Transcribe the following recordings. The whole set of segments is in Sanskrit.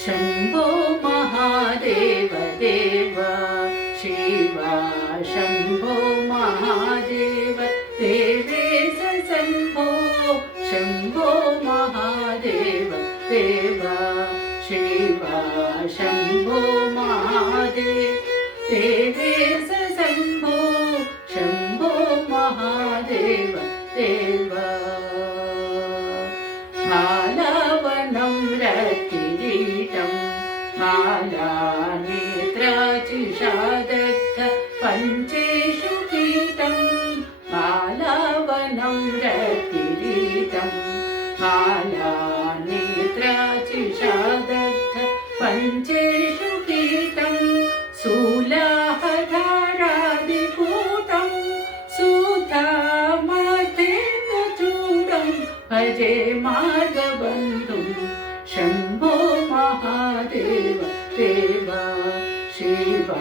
शम्भो महादेव देव शिवा शम्भो महादेव देवेश शम्भो शम्भो महादेव देव शिवा शम्भो महादेव देवेश शम्भो शम्भो महादेव देव मालावनं रत्किरीटं मालानेत्राचिषादत्त पञ्चेषु पीठं मालावनं रत्किरीटं मालानेत्राचिषादत्त पञ्चेषु पीठं शूलाहधारादिकूटं सुधामतेन्द्रचूडं भजे मार्गबन्धुं शम्भो महादेव देव शिवा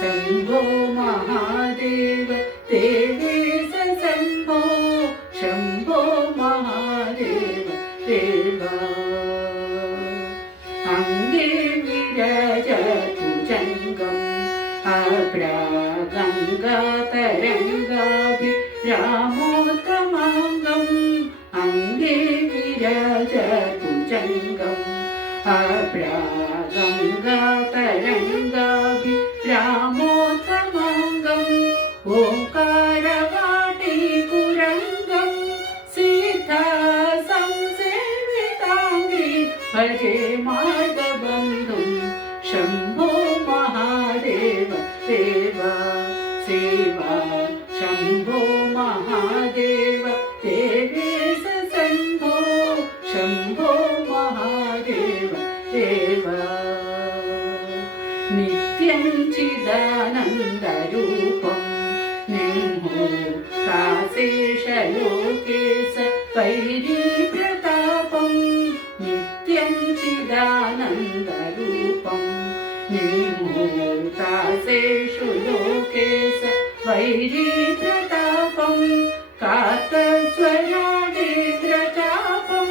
शम्भो महादेव देवेश शम्भो शम्भो महादेव देव अङ्गे विरजतु जङ्गम् अभ्रागङ्गातरङ्गाभिरामोत्तमाङ्गम् अङ्गे विरजतु जङ्गम् अभ्रागङ्गातरङ्गाभिरामोत्तमाङ्गम् ओङ्कारवाटीकुरङ्गं सीता संसेविताङ्गी भजे मार्गबन्धुं शम्भो महादेव देव शिवा शम्भो महादेव देवेश शम्भो शम्भो महादेव देव नित्यं चिदानन्दरूपं निर्मुक्ताशेषलोकेश वैरीप्रतापं नित्यं चिदानन्दरूपं निर्मुक्ताशेषु लोकेश वैरीप्रतापं कातस्वराडेन्द्रचापं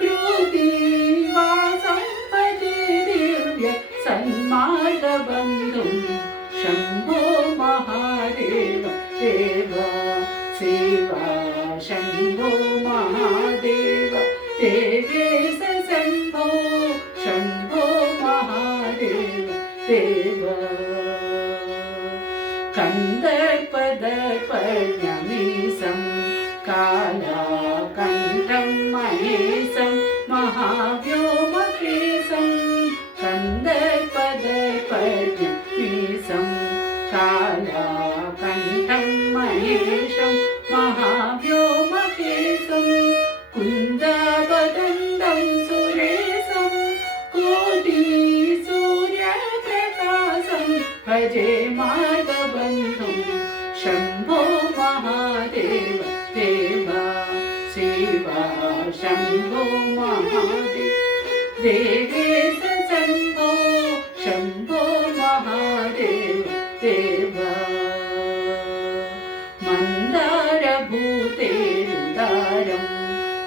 कृतिवासं भजे दिव्य सन्मार्गबन्धुं शम्भो महादेव देव शिवा शम्भो महादेव देवेश शम्भो शम्भो महादेव देव कन्दर्पदर्पण्यमीशं कालाकण्ठं महेशं महाव्योमकेशं कन्दर्पदर्पण्यमीशं कालाकण्ठं महेशं महाव्योमकेशं कुन्दवदन्तं सुरेशं कोटिसूर्यप्रकाशं भजे मार्गबन्धुं शम्भो महादेव देव शिवा शम्भो महादेव देवेश शम्भो शम्भो महादेव देव मन्दारभूतेरुदारं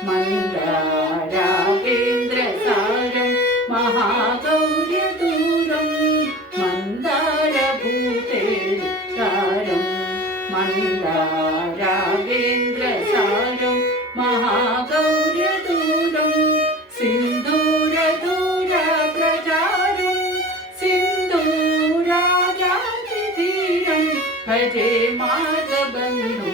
मन्दारागेन्द्रसारं महागौर्यदूरं मन्दारभूतेरुदारं मन्दारागेन्द्रसारं महागौर्यदूरं सिन्दूरदूरप्रचारं सिन्दूराजातिधीरं भजे मार्गबन्धुं